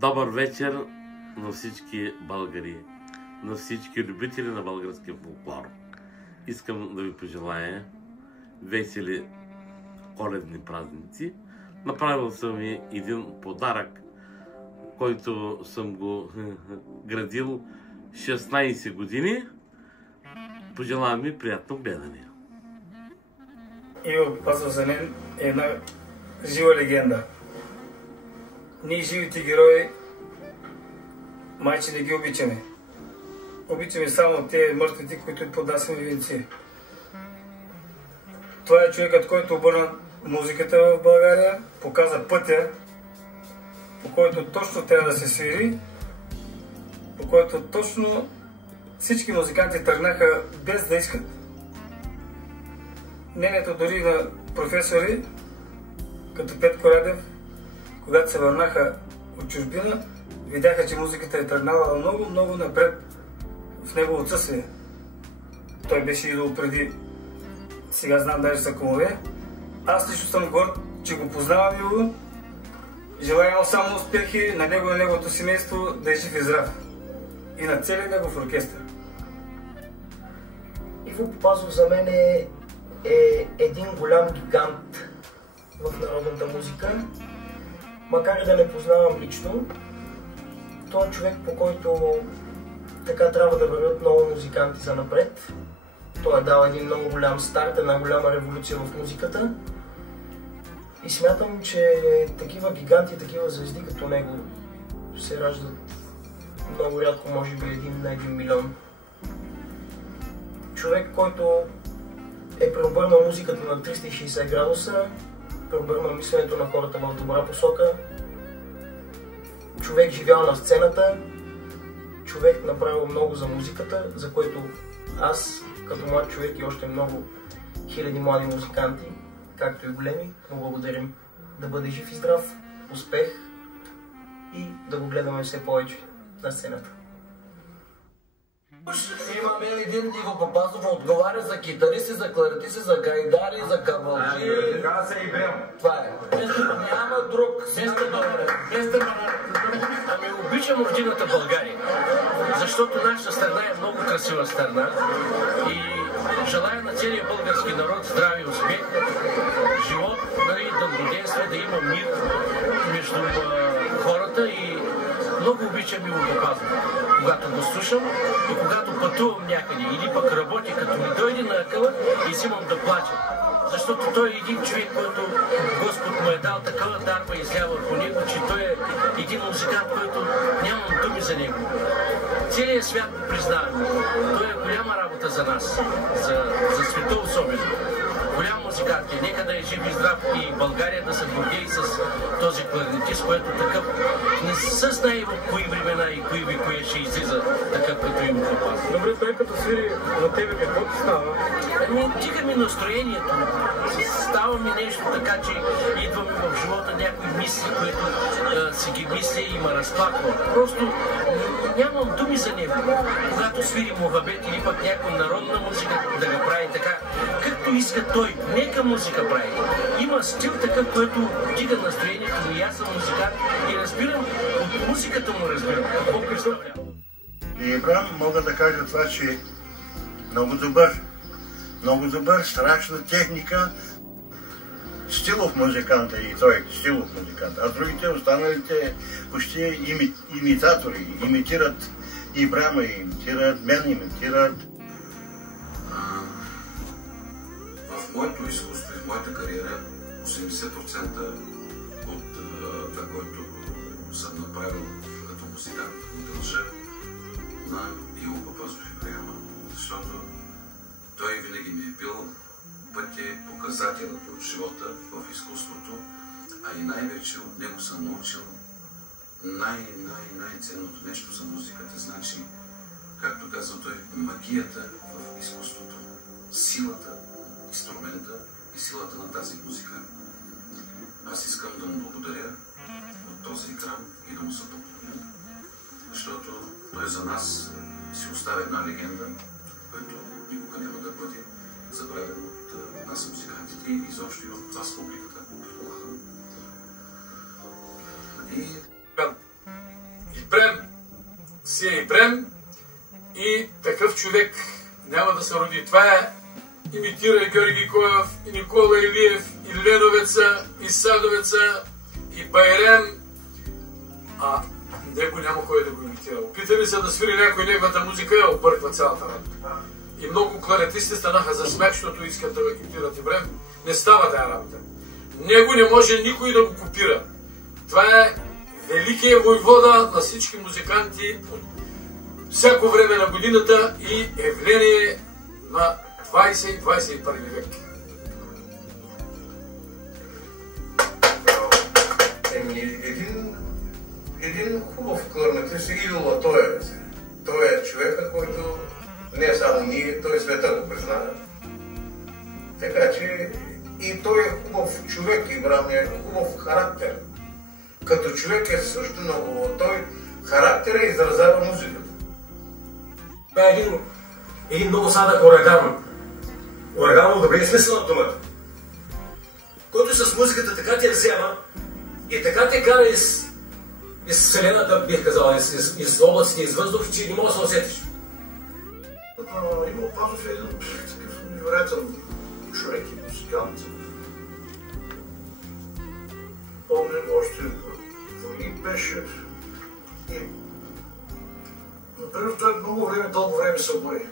Добър вечер на всички българи, на всички любители на българския фолклор. Искам да ви пожелая весели коледни празници. Направил съм ви един подарък, който съм го градил 16 години. Пожелавам ви приятно гледане. Иво Папазов за мен е една жива легенда. Ние живите герои майче не ги обичаме. Обичаме само те мъртвите, които поднасяме венци. Това е човекът, който обърна музиката в България, показа пътя, по който точно трябва да се свири, по който точно всички музиканти тръгнаха без да искат. Мнението дори на професори, като Петко Радев, когато се върнаха от чужбина, видяха, че музиката е тръгнала много напред в негово отсъствие. Той беше идол преди, сега знам даже за кумове. Аз лично съм горд, че го познавам Иво. Желая му само успехи на него и на неговото семейство, да е жив и здрав. И на целия негов оркестър. Иво Папазов за мен е един голям гигант в народната музика. Макар и да не познавам лично, той е човек, по който така трябва да вървят много музиканти за напред. Той е дал един много голям старт, една голяма революция в музиката. И смятам, че такива гиганти, такива звезди като него се раждат много рядко, може би 1 на 1 милион. Човек, който е преобърнал музиката на 360 градуса, преобърнал мисленето на хората в добра посока, човек живял на сцената, човек направил много за музиката, за което аз, като млад човек и още много хиляди млади музиканти, както и големи, му благодарим. Да бъде жив и здрав, успех и да го гледаме все повече на сцената. Имаме един Иво Папазов, отговаря за китаристи, за кларетисти, за гайдари, за кавалджи. Това е. Няма друг. Ами обичам родината България, защото нашата страна е много красива страна и желая на целия български народ здраве и успех, живот, благоденствие, да има мир между хората и много обичам Иво Папазов. Когато го слушам и когато пътувам някъде или пък работя, като ми дойде на акъла и взимам да плача. Защото той е един човек, който Господ му е дал такава дарба и изля върху него, че той е един музикант, който нямам думи за него. Целият свят го признава. Той е голяма работа за нас, за света особено. Голям музикант е. Нека да е жив и здрав и България да се гордее с този кларнетист, който такъв не се знае в кои времена и кои векове ще излиза такъв като Иво Папазов. Добре, той като свири на тебе, какво ти става? Дига ми настроението. Става ми нещо така, че идваме в живота някои мисли, които си ги мисля и ме разплаква. Просто нямам думи за него. Когато свири мохабет или пък някаква народна музика да го прави така, както иска той. Нека музика прави. Има стил такъв, който дига настроението ми. Аз съм музикант и разбирам, от музиката му разбирам. Какво представлява? И Ибрам мога да кажа това, че много добър, страшна техника, стилов музикант е и той, стилов музикант. А другите, останалите почти имитатори, имитират Ибрама, имитират мен, имитират. В моето изкуство и в моята кариера 80% от това, което съм направил като музикант, дължа на Иво Папазов Ибряма, защото той винаги ми е бил пътя, показателят от живота в изкуството, а и най-вече от него съм научил най-ценното нещо за музиката. Значи, както казва той, магията в изкуството, силата, инструмента и силата на тази музика. Аз искам да му благодаря от този екран и да му се благодаря, защото той за нас си оставя една легенда, която никога няма да бъде забравена от нас музикантите и изобщо и от вас публиката, ако предполагам. И Анастасия Ипрем и такъв човек няма да се роди. Това е имитира и Георги Коев, и Никола Илиев, и Леновеца, и Садовеца, и Байрем, а него няма кой да го имитира. Опитали се да свири някой неговата музика, обърква цялата работа. И много кларетисти станаха за смех, защото искат да имитират Ибрем. Не става тая работа. Него не може никой да го копира. Това е великият войвода на всички музиканти от всяко време на годината и явление на 20 и 21 век. Един хубав кларнетист е идола, той е. Той е човека, който не е само ние, той света го признава. Така че и той е хубав човек, Ибрам е хубав характер. Като човек е също много, той характера изразява музиката. Това е един много садък ураган. Ураган в добрия смисъл на думата. Който с музиката така те взема и така те кара из вселената, бих казал, из облаците, из въздух, че не мога да се усетиш. Иво Пазов е един такъв невероятен човек и музикант. Помним още войни беше и например той дълго време се бори.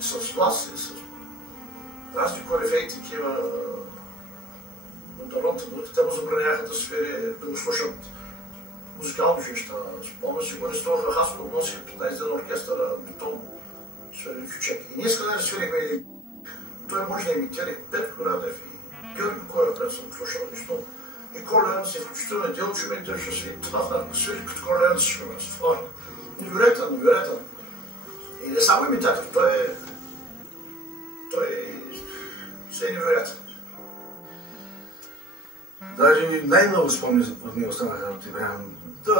И с глас, и с разни корифеи такива от народната музика, те му забраняха да свири, да го слушат музикални неща. Спомня си го арестуваха Хаско, носиха 15 ден оркестъра, бетон, свири кючек. И ние искаме да свирихме и той може да имитира и Петко Радев, и Георги Коев, пред съм слушал нещо. И Колен си включително е дел, че ме държа свири. Това свири като Колен си свири. Невероятен. И не само имитатор, той е невероятен. Даже най-много спомени от ми останаха от Ибрем.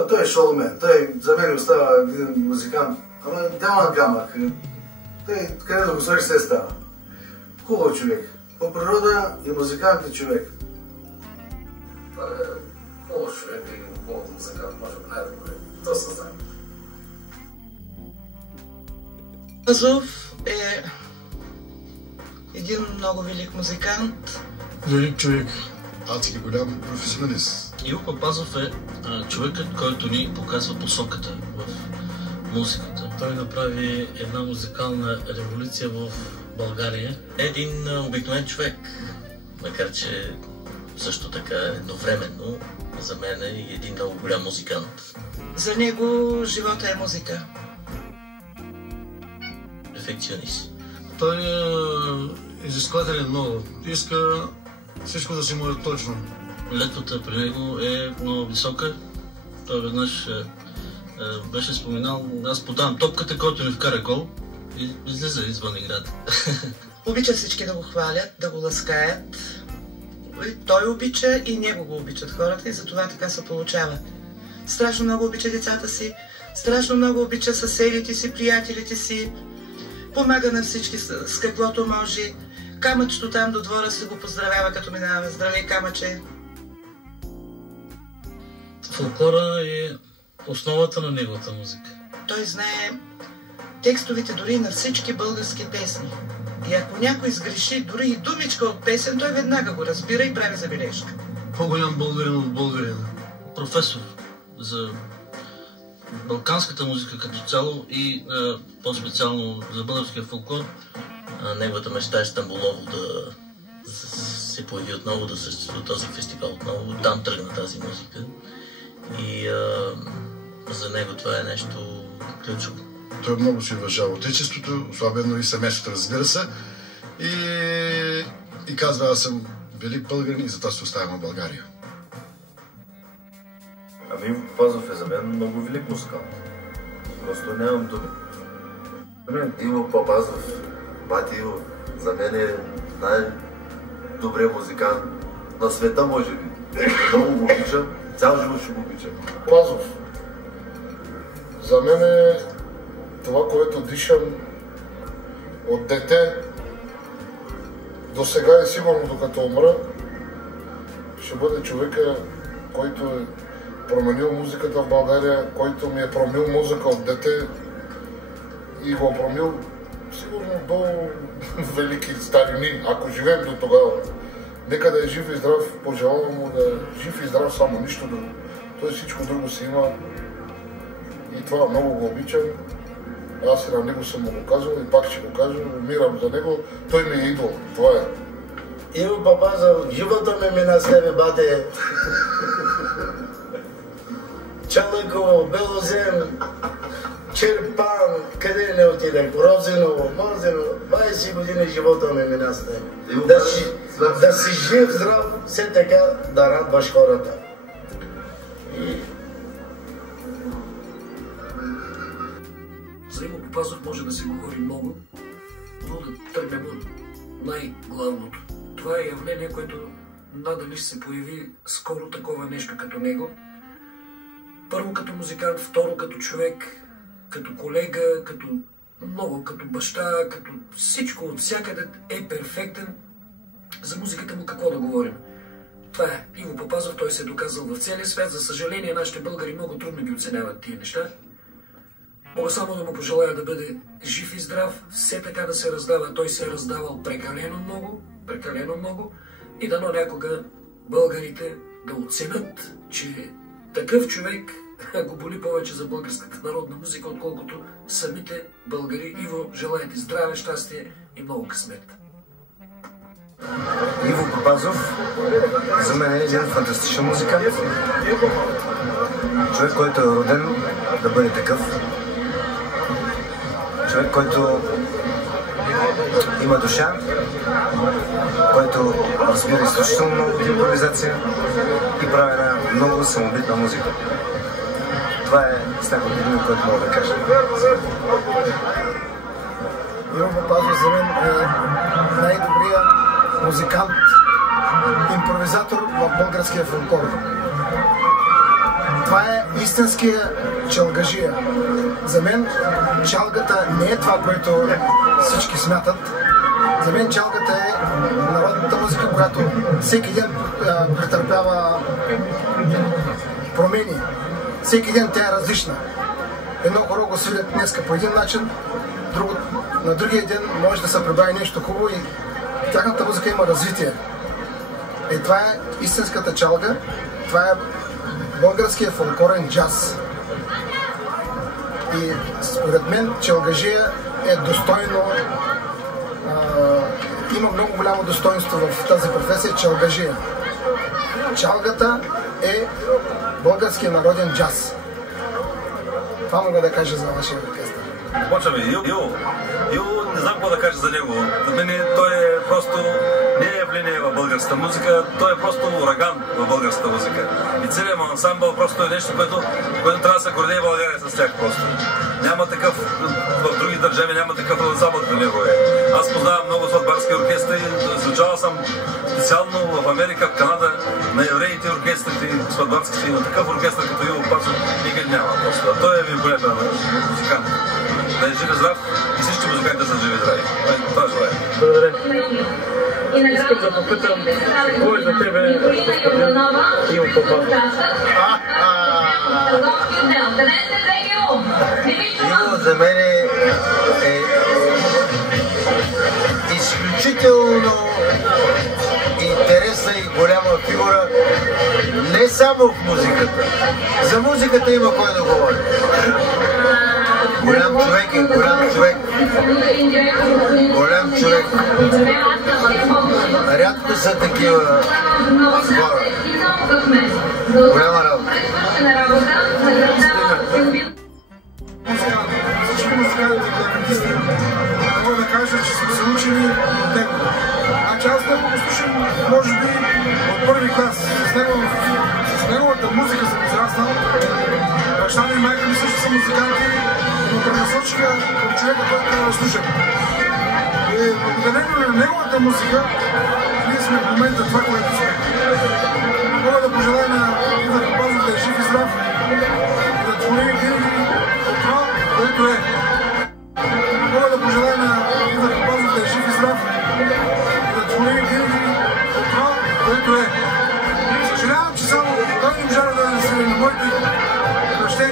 Той е шоумен, той за мен остава един музикант, ама няма гамък. Той къде да го свърши се става. Хубав човек. По природа и музикант и човек. Това е хубав човек и хубав музикант, може би най-добре. То се знае. Пазов е един много велик музикант. Велик човек. Адски голям професионалист. Иво Папазов е човекът, който ни показва посоката в музиката. Той направи една музикална революция в България. Един обикновен човек, макар че също така едновременно за мен е един много голям музикант. За него живота е музика. Перфекционист. Той е изисквателен много. Иска всичко да си му е точно. Летвата при него е много висока. Той веднъж беше споменал, аз подавам топката, който ми вкара гол и излиза извън играта. Обича всички да го хвалят, да го ласкаят. Той обича и него го обичат хората и затова така се получава. Страшно много обича децата си, страшно много обича съседите си, приятелите си. Помага на всички с каквото може. Камъчето там до двора си го поздравява, като минава. Здравей, камъче! Фолклора е основата на неговата музика. Той знае текстовете дори на всички български песни. И ако някой сгреши дори и думичка от песен, той веднага го разбира и прави забележка. По-голям българин от българина. Професор за балканската музика като цяло и по-специално за българския фолклор. Неговата мечта е Стамболово да се появи отново, да съществува този фестивал отново. Там тръгна тази музика. И за него това е нещо ключово. Той много си уважава отечеството, особено и семейството, разбира се. И казва, аз съм велик българин и затова се оставям в България. Ами Иво Папазов е за мен много велик музикант. Просто нямам думи. Иво Папазов, бати Иво, за мен е най-добрият музикант на света, може би. Много го обичам, цял живот ще го обичам. Папазов, за мен е това, което дишам от дете до сега и сигурно докато умра, ще бъде човека, който е променил музиката в България, който ми е промил мозъка от дете и го е промил сигурно до велики старини, ако живеем до тогава. Нека да е жив и здрав, пожелавам му да е жив и здрав, само нищо друго. Той всичко друго си има и това много го обичам. Аз и на него съм му го казал и пак ще го кажа, умирам за него, той ми е идол, това е. Иво Папазов, живота ме мина с тебе, бате. Чалъково, Белозем, Черпан, къде не отидах, Розиново, Морзиново, 20 години живота ме мина с тебе. Да си жив, здрав, все така да радваш хората. За Иво Папазов може да се говори много, но да тръгнем от най-главното. Това е явление, което надали ще се появи скоро такова нещо като него. Първо като музикант, второ като човек, като колега, като много, като баща, като всичко от всякъде е перфектен. За музиката му какво да говорим? Това е Иво Папазов, той се е доказал в целия свят. За съжаление, нашите българи много трудно ги оценяват тия неща. Мога само да му пожелая да бъде жив и здрав, все така да се раздава. Той се е раздавал прекалено много и дано някога българите да оценят, че такъв човек го боли повече за българската народна музика, отколкото самите българи. Иво, желая ти здраве, щастие и много късмет. Иво Папазов за мен е един фантастичен музикант. Човек, който е роден да бъде такъв. Човек, който има душа, който разбира изключително много от импровизация и прави една много самобитна музика. Това е с няколко думи, което мога да кажа. Иво Папазов за мен е най-добрият музикант, импровизатор в българския фолклор. Това е истинския чалгажия. За мен чалгата не е това, което всички смятат. За мен чалгата е народната музика, която всеки ден претърпява промени. Всеки ден тя е различна. Едно хоро го свирят днеска по един начин, на другия ден може да се прибави нещо хубаво и тяхната музика има развитие. И това е истинската чалга, това е българския фолклорен джаз. И според мен чалгажия е достойно, има много голямо достоинство в тази професия чалгажия. Чалгата е българския народен джаз. Това мога да кажа за вашия оркестър. Почваме. Иво, не знам какво да кажа за него. За мен той е просто не е явление в българската музика, той е просто ураган в българската музика. И целият му ансамбъл просто е нещо, което трябва да се гордее България с тях просто. Няма такъв, в други държави няма такъв ансамбъл като него е. Аз познавам много сватбарски оркестри, звучавал съм специално в Америка, в Канада, на евреите оркестрите, сватбарските, и на такъв оркестър като Иво Папазов никъде няма просто. А той е великолепен музикант. Да е жив и здрав и всички музиканти да са живи и здрави. Това желая. Благодаря. Искам да попитам, какво е за тебе господин Иво Папазов? Иво за мен е изключително интересна и голяма фигура не само в музиката. За музиката има кой да говори. Голям човек е, голям човек. Голям човек. Рядко са такива хора. Голяма работа. Всички музикални клавиатисти мога да кажа, че сме се учили от него. Значи аз него го слушам, може би, от първи клас. С неговата музика съм израснал. Баща ми и майка ми също са музиканти, но пренасочиха към човека, който слушам. И благодарение на неговата музика, ние сме в момента това, което сме. Мога да пожелая на Иво Папазов да е жив и здрав, да твори винаги от това, което е. Мога да пожелая на Иво Папазов да е жив и здрав, да твори винаги от това, което е. Съжалявам, че само той не можа да се на моите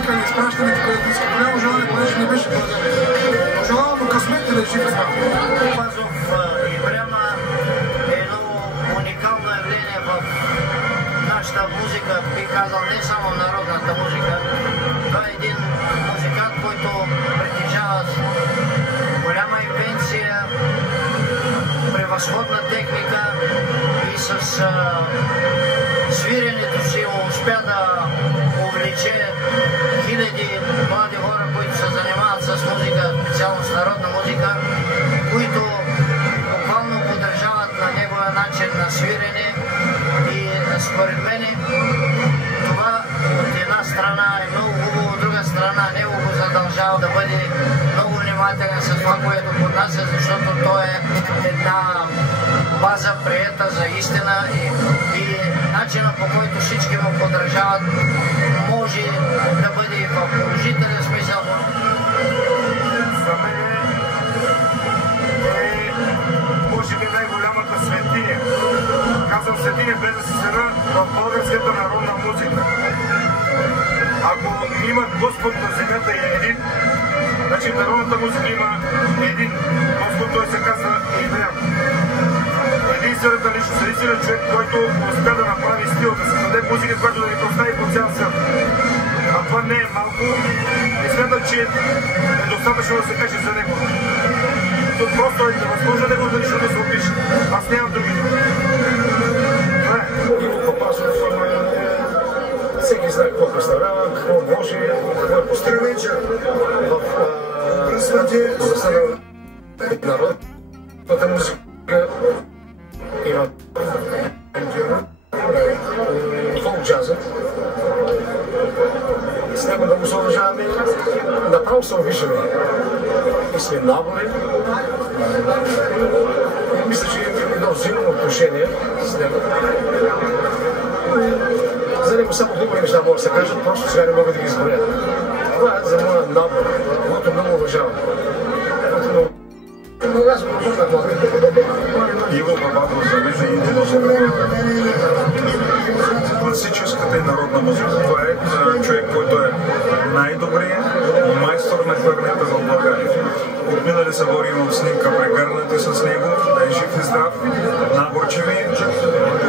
музика и изпращането, където иска. Голямо желание, понеже не беше България. Пожелавам му късмет да жив и здрав. Пазов и Брема е едно уникално явление в нашата музика, бих казал не само народната музика. Това е един музикант, който притежава голяма инвенция, превъзходна техника и с свиренето си успя да увлече хиляди млади хора, които се занимават с музика, специално с народна музика, които буквално поддържават на неговия начин на свирене и според мен това от една страна е много хубаво, от друга страна него го задължава да бъде много внимателен с това, което поднася, защото то е една база приета за истина и начина, по който всички му поддържават, може да бъде в положителен смисъл. За мен е може би най-голямата светиня. Казвам светиня без да се сера в българската народна музика. Ако има Господ на земята и един, значи в народната музика има един Господ, той се казва Ибрям. Единствената личност, единственият човек, който успя да направи стил, да създаде музика, която да ни постави по цял свят. А това не е малко и смятам, че е достатъчно да се каже за него. Тук просто е невъзможно него да нищо да се опише. Аз нямам други думи. Това е. Иво Папазов, всеки знае какво представлява, какво може, какво е постигнал в народната музика. Има фолк джаза. С него да го се уважаваме, направо се обиждаме. И сме набори. Мисля, че имаме едно взаимно отношение с него. За него само хубави неща могат да се кажат, просто сега не мога да ги изборя. Това е за моя набор, който много уважавам. Иво Папазов за мен е един класическата и народна музика. Това е човек, който е най-добрият майстор на кларнета в България. Отминали събори имам снимка прегърнати с него, да е жив и здрав. Наборче ми,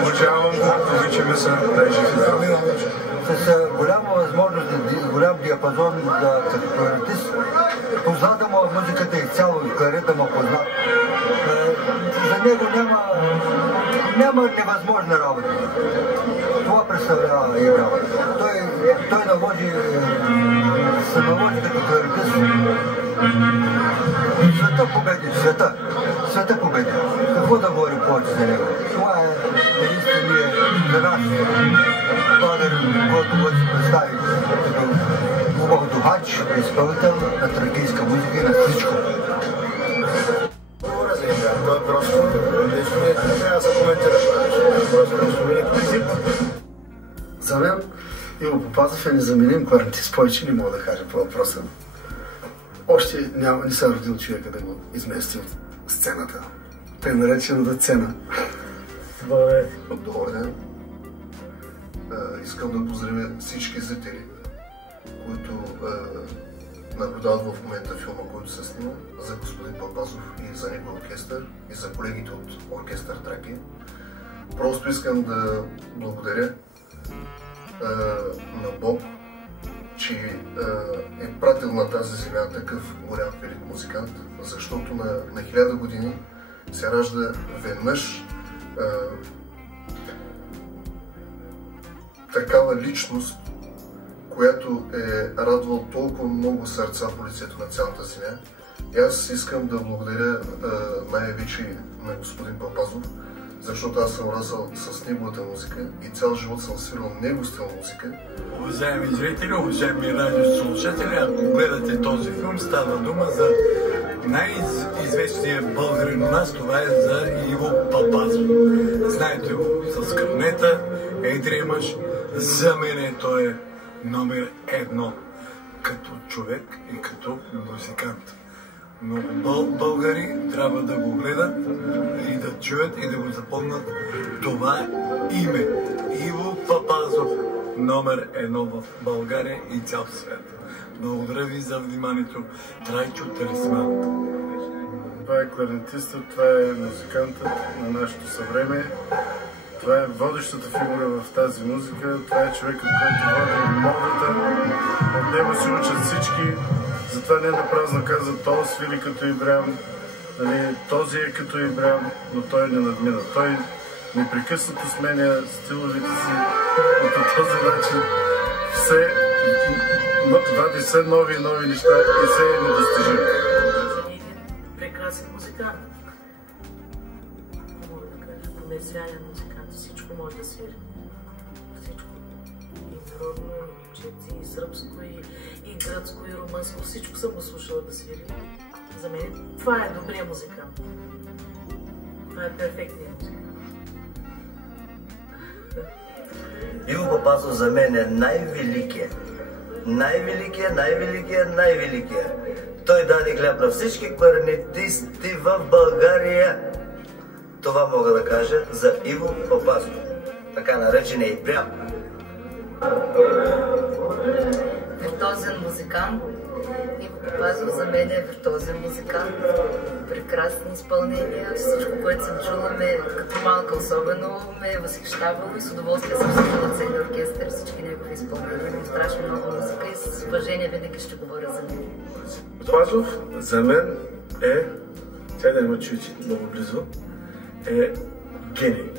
уважавам го, обичаме се, да е жив и здрав. С голяма възможност, голям диапазон като кларнетист. Позната му музиката изцяло, кларнета му познат. За него няма невъзможна работа. Това представлява игра. Той се наложи като кларнетист. Света победи, света победи. Какво да говорим повече за него? Това е единствения за нас българин, който го се представи като хубав духач, изпълнител на трагийска музика и на всичко. Това е просто нещо не трябва да се коментира. За мен Иво Папазов е незаменим кларнетист, повече не мога да кажа по въпроса. Още не съм родил човека да го измести от сцената. Тъй наречената сцена. Добър ден. Искам да поздравя всички зрители, които наблюдават в момента филма, който се снима, за господин Папазов и за неговия оркестър и за колегите от оркестър Тракия. Просто искам да благодаря на Бог, че е пратил на тази земя такъв голям велик музикант, защото на 1000 години се ражда веднъж такава личност, която е радвал толкова много сърца по лицето на цялата земя. И аз искам да благодаря най-вече на господин Папазов, защото аз съм расъл с неговата музика и цял живот съм свирал него стил музика. Уважаеми зрители, уважаеми радиослушатели, ако гледате този филм, става дума за най-известният българин у нас, това е за Иво Папазов. Знаете го с кларнета, едрия мъж. За мен той е номер 1 като човек и като музикант. Но българи трябва да го гледат и да чуят и да го запомнят това име. Иво Папазов. номер 1 в България и цял свят. Благодаря ви за вниманието. Трайчо Талисман. Това е кларнетистът, това е музикантът на нашето съвремие. Това е водещата фигура в тази музика. Това е човекът, който води модата. От него се учат всички. Затова не напразно казват, този свири като Ибрям. Този е като Ибрям, но той не надмина. Той непрекъснато сменя стиловите си и по този начин вади все нови и нови неща и все е недостижимо. Прекрасен музикант. Мога да кажа, комерциален музикант. Всичко може да свири. Всичко. И народно, и чеци, и сръбско, и гръцко, и румънско. Всичко съм го слушала да свири. За мен това е добрия музикант. Това е перфектният музикант. Иво Папазов за мен е най-великият. Най-великият. Той даде хляб на всички кларнетисти в България. Това мога да кажа за Иво Папазов, така наречения Ибрям. Виртуозен музикант. Иво Папазов за мен е виртуозен музикант. Прекрасни изпълнения. Всичко, което съм чула, като малка особено, ме е възхищавало и с удоволствие съм слушала целия оркестър, всички негови изпълнения. Имам страшно много музика и с уважение винаги ще говоря за него. Папазов за мен е, тя да има чуйте много близо, е гений.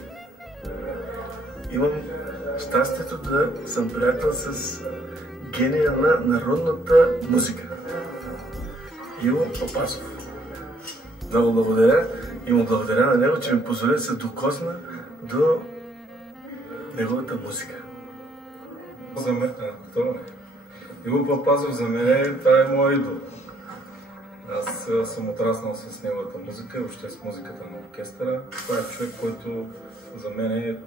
Имам щастието да съм приятел с гения на народната музика. Иво Папазов. Много благодаря и му благодаря на него, че ми позволя да се докосна до неговата музика. За мен, Иво Папазов за мен това е моят идол. Аз съм отраснал с неговата музика, въобще с музиката на оркестъра. Това е човек, който за мен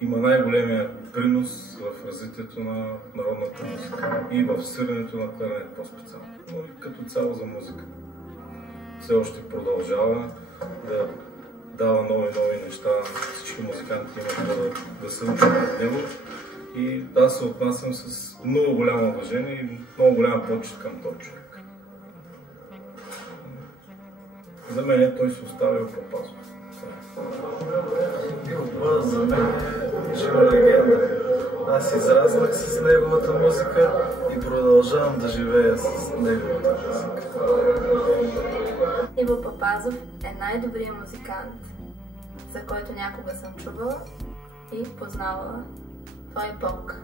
има най-големия принос в развитието на народната музика и в свирането на кларнет по-специално, но и като цяло за музика. Все още продължава да дава нови неща, всички музиканти имат да се учат от него и аз се отнасям с много голямо уважение и много голям почет към този човек. За мен той се оставя Папазов. За мен е жива легенда. Аз израснах с неговата музика и продължавам да живея с неговата музика. Иво Папазов е най-добрият музикант, за който някога съм чувала и познавала. Той е Бог.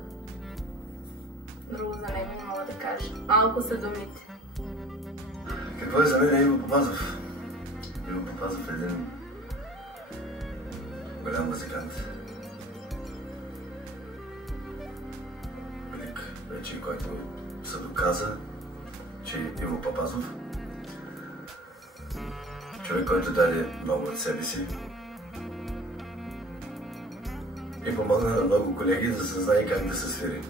Друго за него не мога да кажа. Малко са думите. Какво е за мен Иво Папазов? Иво Папазов е един голям музикант. Велик вече, който се доказа, че Иво Папазов, човек, който даде много от себе си и помогна на много колеги да се знае как да се свири.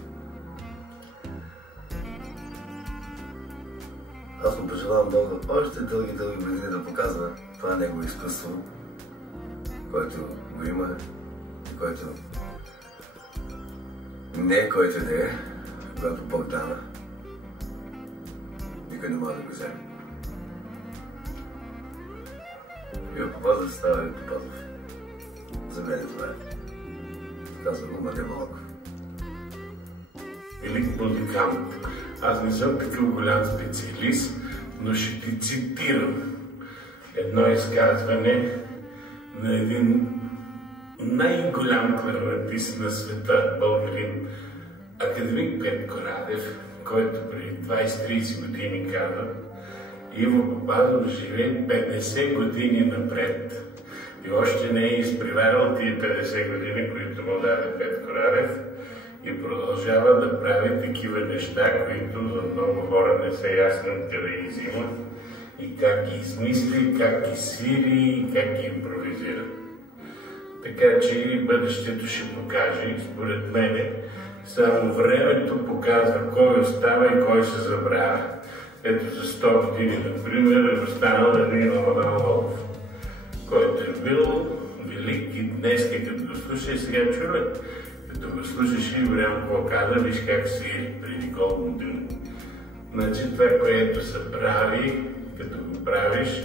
Аз му пожелавам много още дълги години да показва това негово изкуство, който го има и който не е който да е, когато Бог дава. Никой не може да го вземе. Иво Папазов става Иво Папазов. За мен това е. Казвам го, ма не малко. Велик музикант. Аз не съм такъв голям специалист, но ще ти цитирам едно изказване на един най-голям кларнетист на света, българин, академик Петко Радев, който преди 20-30 години каза: Иво Папазов живее 50 години напред и още не е изпреварил тия 50 години, които му даде Петко Радев, и продължава да прави такива неща, които за много хора не са ясни къде ги взима и как ги измисли, как ги свири и как ги импровизира. Така че и бъдещето ще покаже, и според мене само времето показва кой остава и кой се забравя. Ето за 100 години, например, е останал един Иван Лолов, който е бил велик и днес, като го слуша, и сега чули Като го слушаш и време какво каза, виж как си преди колко години. Значи това, което се прави, като го правиш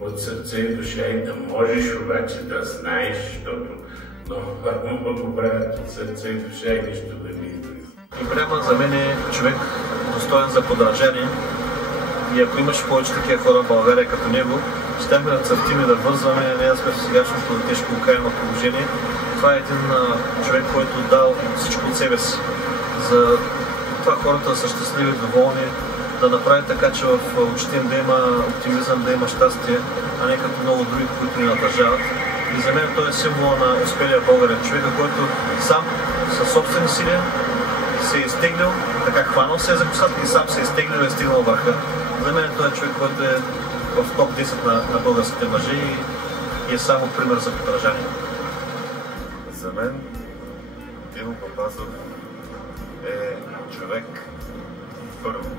от сърце и душа и да можеш обаче да знаеш, защото много хора го правят от сърце и душа и нищо да не излиза. Ибряма за мен е човек достоен за подражание и ако имаше повече такива хора в България като него, щяхме да цъфтим и да вързваме, не да сме в сегашното тежко окаяно положение. Това е един човек, който дал всичко от себе си. За това хората да са щастливи, доволни, да направи така, че в очите им да има оптимизъм, да има щастие, а не като много други, които ни надържават. И за мен той е символ на успелия българен човек, който сам със собствени сили се е изтеглил, така хванал се за косата и сам се е изтеглил и е стигнал върха. За мен той е човек, който е в топ 10 на българските мъже и е само пример за подражание. За мен Иво Папазов е човек, първо,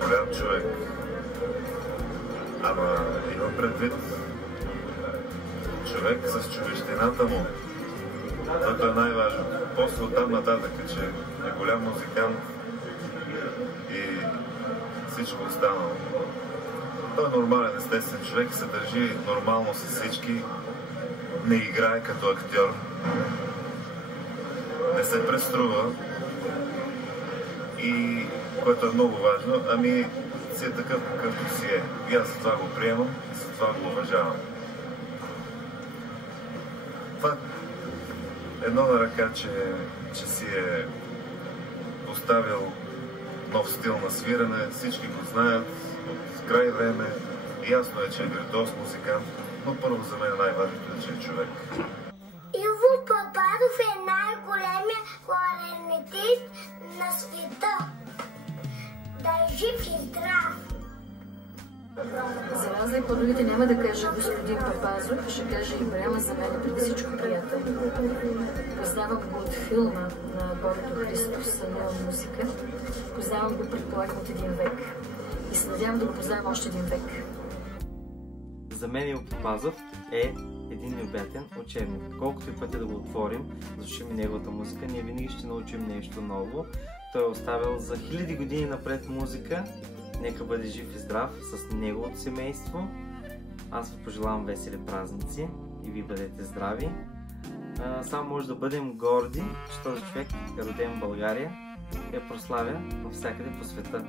голям човек, ама имам предвид човек с човещината му. Това е най-важно. После оттам нататък е, че е голям музикант и всичко останало. Той е нормален, естествен човек, се държи нормално с всички, не играе като актьор, не се преструва и, което е много важно, ами си е такъв какъвто си е. И аз за това го приемам и за това го уважавам. Това едно на ръка, че си е поставил нов стил на свирене, всички го знаят от край време. Ясно е, че е виртуоз музикант, но първо за мен най-важното е, че е човек. Иво Папазов е най-големия кларнетист на света. Да е жив и здрав! За разлика от другите няма да кажа господин Папазов, ще кажа Ибряма, за мен е преди всичко приятел. Познавам го от филма на Богото Христос, Самила музика. Познавам го, предполагам, от един век. И се надявам да го познавам още един век. За мен Иво Папазов е един необятен учебник. Колкото и пъти да го отворим, защото ми неговата музика, ние винаги ще научим нещо ново. Той е оставил за хиляди години напред музика. Нека бъде жив и здрав с неговото семейство. Аз ви пожелавам весели празници и ви бъдете здрави. Само може да бъдем горди, че този човек е роден в България и я прославя навсякъде по света.